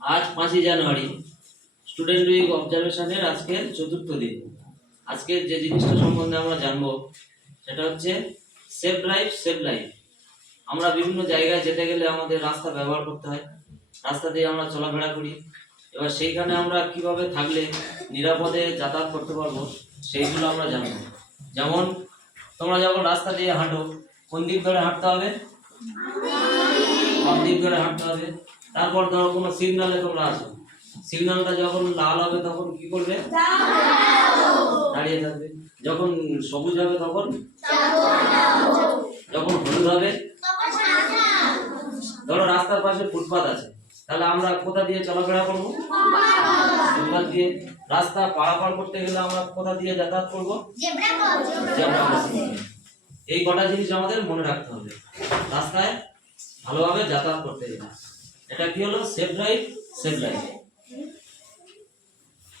आज 5 জানুয়ারি student week অবজারভেশনের আজকের চতুর্থ দিন। আজকে যে জিনিসটা সম্বন্ধে আমরা জানবো সেটা হচ্ছে সেফ ড্রাইভ সেভ লাইফ। আমরা বিভিন্ন জায়গায় যেতে গেলে আমাদের রাস্তা ব্যবহার করতে হয়, রাস্তা দিয়ে আমরা চলাফেরা করি। এবার সেইখানে আমরা কিভাবে থাকলে নিরাপদে যাতায়াত করতে পারবো সেইগুলো আমরা জানবো। যেমন তোমরা যখন রাস্তা দিয়ে হাঁটো কোন দিক ধরে হাঁটতে হবে? বাম দিক ধরে হাঁটতে হবে। তারপর ধরো কোনো সিগনালে তোমরা আসো, সিগন্যালটা যখন লাল হবে তখন কি করবে? দাঁড়িয়ে থাকবে। যখন সবুজ হবে তখন, যখন হলুদ হবে, ধরো রাস্তার পাশে ফুটপাত আছে, তাহলে আমরা কোথা দিয়ে চলাফেরা করবো? ফুটপাত দিয়ে। রাস্তা পারাপার করতে গেলে আমরা কোথা দিয়ে যাতায়াত করবো? Zebra crossing. এই কটা জিনিস আমাদের মনে রাখতে হবে রাস্তায় ভালোভাবে যাতায়াত করতে গেলে। এটা কি হলো? Safe drive save life.